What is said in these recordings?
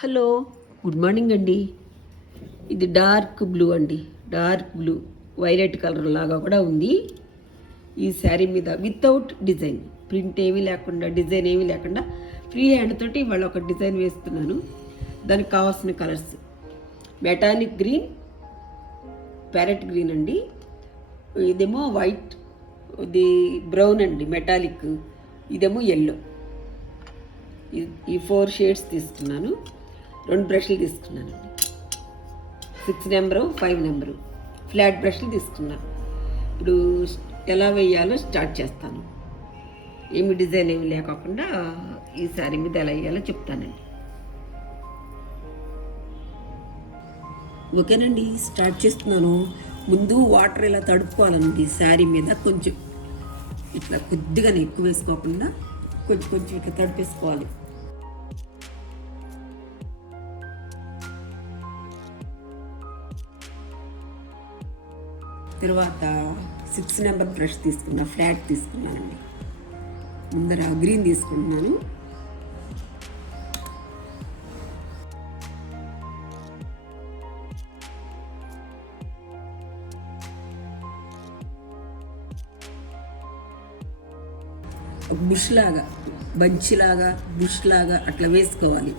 Hello, good morning అండి. ఇది dark blue అండి. డార్క్ బ్లూ వైలెట్ కలర్ లాగా కూడా ఉంది. ఈ శారీ మీద వితౌట్ డిజైన్, ప్రింట్ ఏమీ లేకుండా, డిజైన్ ఏమీ లేకుండా ఫ్రీ హ్యాండ్ తోటి ఇవాళ ఒక డిజైన్ వేస్తున్నాను. దానికి కావాల్సిన colours metallic green, parrot green అండి. ఇదేమో వైట్, ఇది బ్రౌన్ అండి మెటాలిక్, ఇదేమో ఎల్లో. ఈ 4 షేడ్స్ తీసుకున్నాను. 2 బ్రష్లు తీసుకున్నాను. 6 నెంబరు 5 నెంబరు ఫ్లాట్ బ్రష్లు తీసుకున్నాను. ఇప్పుడు ఎలా వేయాలో స్టార్ట్ చేస్తాను. ఏమి డిజైన్ ఏమి లేకుండా ఈ శారీ మీద ఎలా వేయాలో చెప్తానండి. ఓకేనండి, స్టార్ట్ చేస్తున్నాను. ముందు వాటర్ ఇలా తడుపుకోవాలండి శారీ మీద. కొంచెం ఇట్లా కొద్దిగానే ఎక్కువ వేసుకోకుండా కొంచెం కొంచెం ఇట్లా తడిపేసుకోవాలి. తర్వాత 6 నెంబర్ బ్రష్ తీసుకున్నా, ఫ్లాట్ తీసుకున్నానండి. ముందర గ్రీన్ తీసుకుంటున్నాను. బుష్ లాగా, బంచిలాగా, బుష్ లాగా అట్లా వేసుకోవాలి.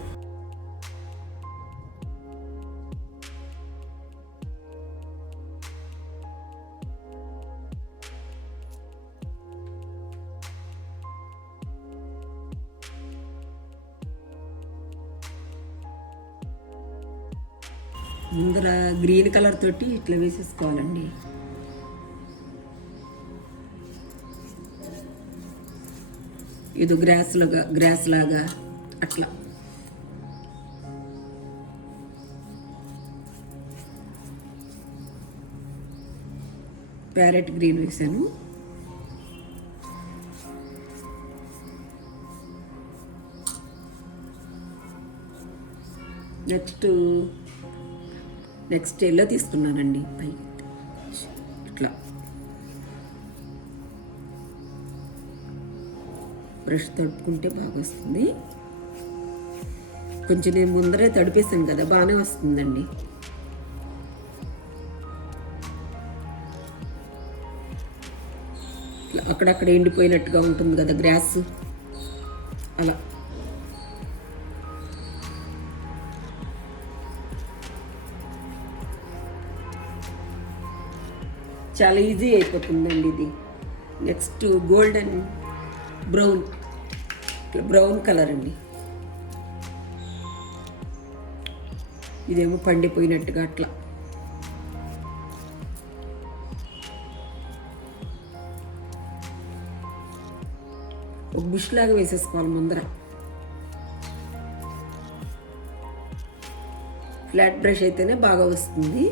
ముందర గ్రీన్ కలర్ తోటి ఇట్లా వేసేసుకోవాలండి. ఇది గ్రాస్ లాగా అట్లా. ప్యారెట్ గ్రీన్ వేసాను. నెక్స్ట్ ఎల్లో తీసుకున్నానండి. పై ఇట్లా బ్రష్ తడుపుకుంటే బాగా వస్తుంది. కొంచెం నేను ముందరే తడిపేసాను కదా, బాగానే వస్తుందండి. ఇట్లా అక్కడక్కడ ఎండిపోయినట్టుగా ఉంటుంది కదా గ్రాస్, అలా. చాలా ఈజీ అయిపోతుందండి ఇది. Next golden brown, brown colour అండి. ఇదేమో పండిపోయినట్టుగా అట్లా. ఒక బుష్ లాగా వేసేసుకోవాలి ముందర. ఫ్లాట్ బ్రష్ అయితేనే బాగా వస్తుంది.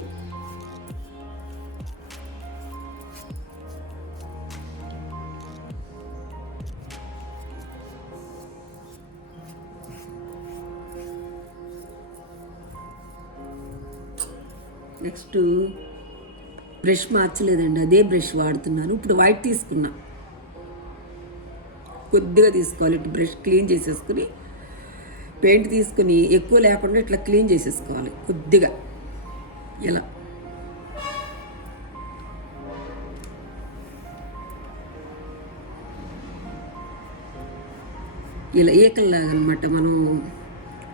నెక్స్ట్ బ్రష్ మార్చలేదండి, అదే బ్రష్ వాడుతున్నాను. ఇప్పుడు వైట్ తీసుకున్నా. కొద్దిగా తీసుకోవాలి. ఇటు బ్రష్ క్లీన్ చేసేసుకుని, పెయింట్ తీసుకుని ఎక్కువ లేకుండా ఇట్లా క్లీన్ చేసేసుకోవాలి కొద్దిగా. ఇలా ఇలా ఏకల్లాగా అనమాట. మనం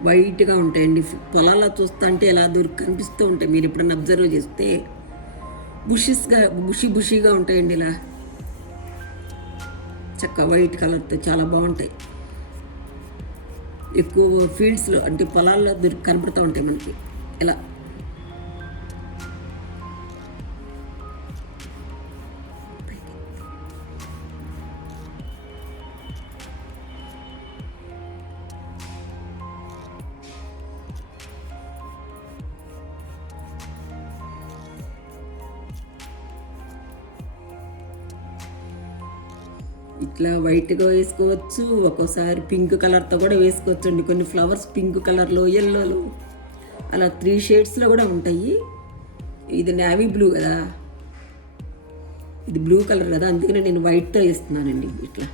వైట్గా ఉంటాయండి. పొలాల్లో చూస్తా అంటే ఎలా కనిపిస్తూ ఉంటాయి. మీరు ఎప్పుడన్నా అబ్జర్వ్ చేస్తే బుషీగా ఉంటాయండి. ఇలా చక్కగా వైట్ కలర్తో చాలా బాగుంటాయి. ఎక్కువ ఫీల్డ్స్లో అంటే పొలాల్లో కనపడుతూ ఉంటాయి మనకి ఇలా. ఇట్లా వైట్గా వేసుకోవచ్చు, ఒక్కోసారి పింక్ కలర్తో కూడా వేసుకోవచ్చు అండి. కొన్ని ఫ్లవర్స్ పింక్ కలర్లో, ఎల్లోలో అలా 3 షేడ్స్లో కూడా ఉంటాయి. ఇది నేవీ బ్లూ కదా, ఇది బ్లూ కలర్ కదా, అందుకనే నేను వైట్తో వేస్తున్నానండి. ఇట్లా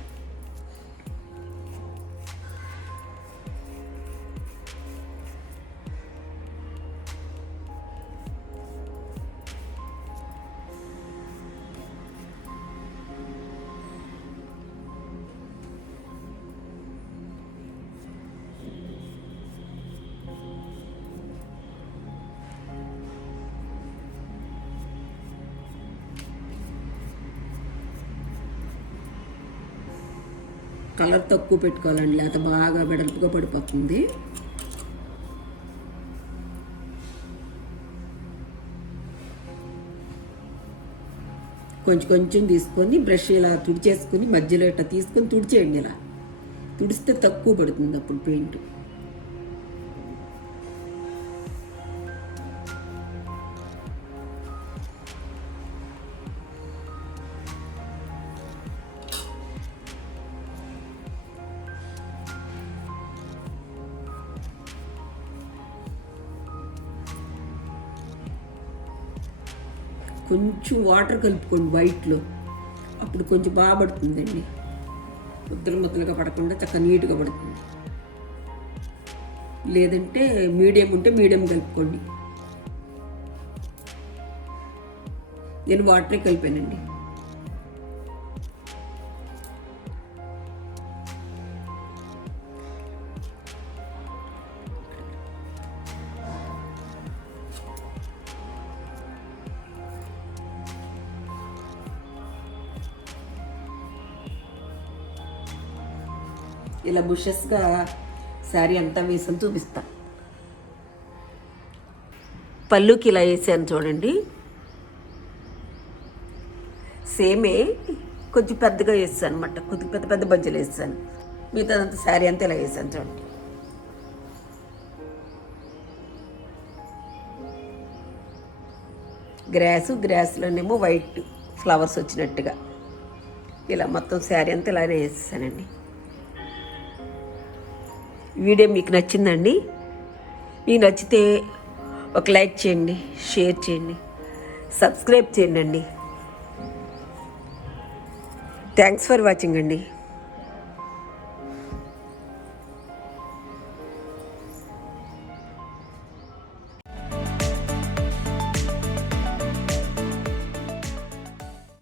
కలర్ తక్కువ పెట్టుకోవాలండి, లేకపోతే బాగా వెడల్పుగా పడిపోతుంది. కొంచెం కొంచెం తీసుకొని బ్రష్ ఇలా తుడిచేసుకుని మధ్యలో ఇట్లా తీసుకొని తుడిచేయండి. ఇలా తుడిస్తే తక్కువ పడుతుంది అప్పుడు పెయింట్. కొంచెం వాటర్ కలుపుకోండి వైట్లో, అప్పుడు కొంచెం బాగా పడుతుందండి. ముద్దలు ముద్దలుగా పడకుండా చక్కగా నీట్గా పడుతుంది. లేదంటే మీడియం ఉంటే మీడియం కలుపుకోండి. నేను వాటరే కలిపానండి. ఇలా బుషెస్గా శారీ అంతా వేసాను, చూపిస్తా. పళ్ళుకి ఇలా వేసాను చూడండి, సేమే కొంచెం పెద్దగా వేసాను అనమాట. కొద్దిగా పెద్ద పెద్ద బంచెలు వేసాను. మిగతాదంతా శారీ అంతా ఇలా వేసాను చూడండి. గ్రాస్లోనేమో వైట్ ఫ్లవర్స్ వచ్చినట్టుగా ఇలా మొత్తం శారీ అంతా ఇలానే వేసేసానండి. వీడియో మీకు నచ్చిందండి? మీకు నచ్చితే ఒక లైక్ చేయండి, షేర్ చేయండి, సబ్స్క్రైబ్ చేయండి అండి. థ్యాంక్స్ ఫర్ వాచింగ్ అండి.